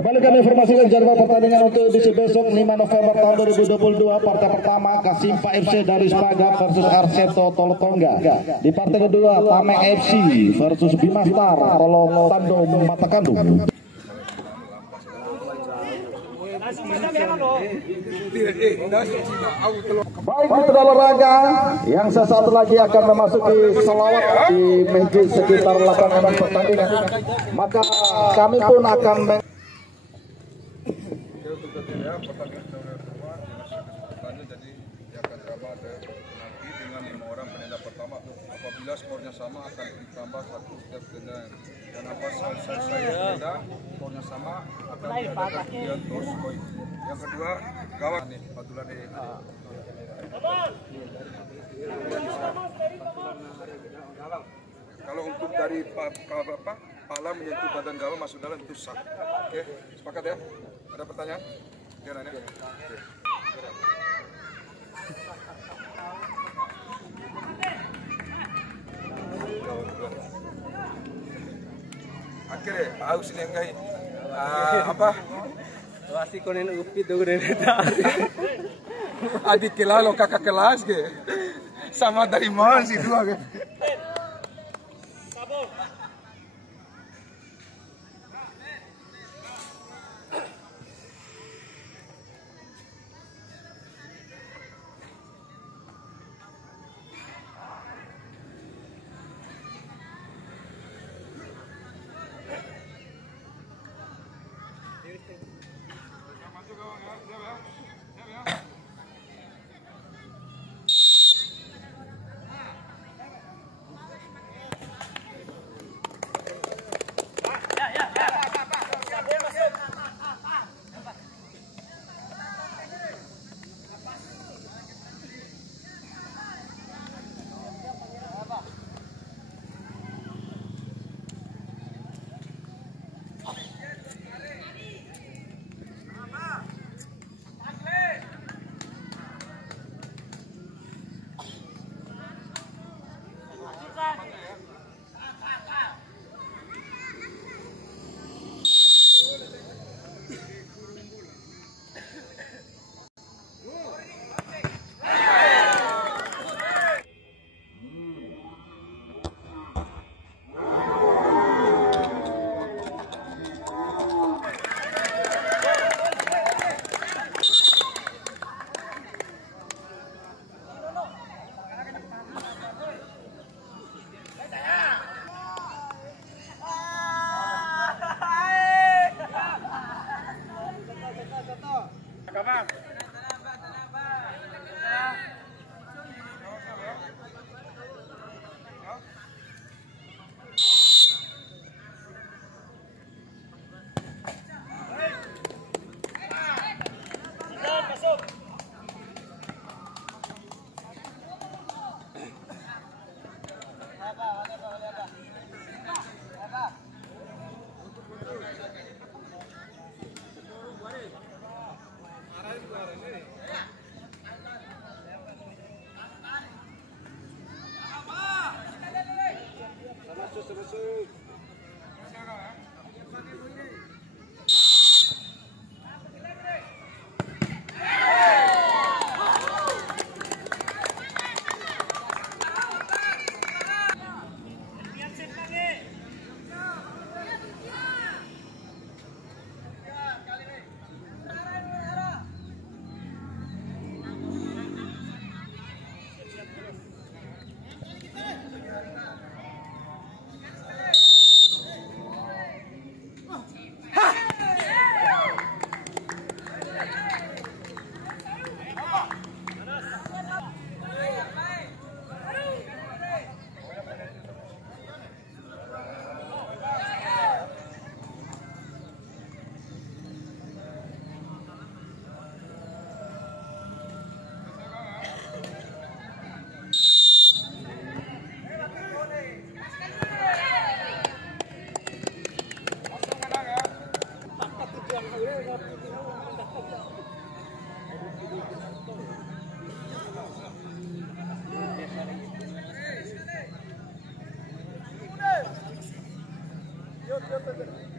Kembali kami informasikan jadwal pertandingan untuk edisi besok 5 November tahun 2022. Partai pertama Kasimpa FC dari Spaga versus Arseto Tolotongga. Di partai kedua Tameng FC versus Bimastar Tolotando Matakandung. Baik mitra olahraga, yang satu lagi akan memasuki selawat di meja sekitar lapangan pertandingan. Maka kami pun akan apabila skornya sama akan ditambah 1 setiap tendangan, dan apabila beda skornya sama akan diadakan undian toss coin. Yang kedua gawat nih patulan ini. Kalau untuk dari pala menyentuh badan gawang masuk dalam itu sah. Oke, sepakat ya? Ada pertanyaan? Oke, nanya. Akhirnya tahu sini enggak apa? Pasti konen upit tuh tadi. Adik kelas lo kakak kelas ke? Sama dari mana sih dua ke?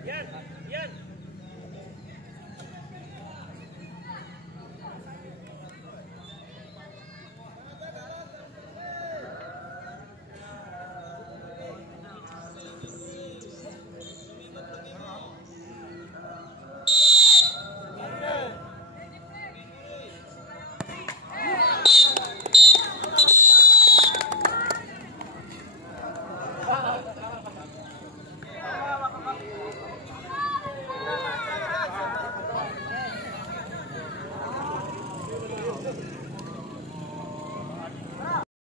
Yan, yan.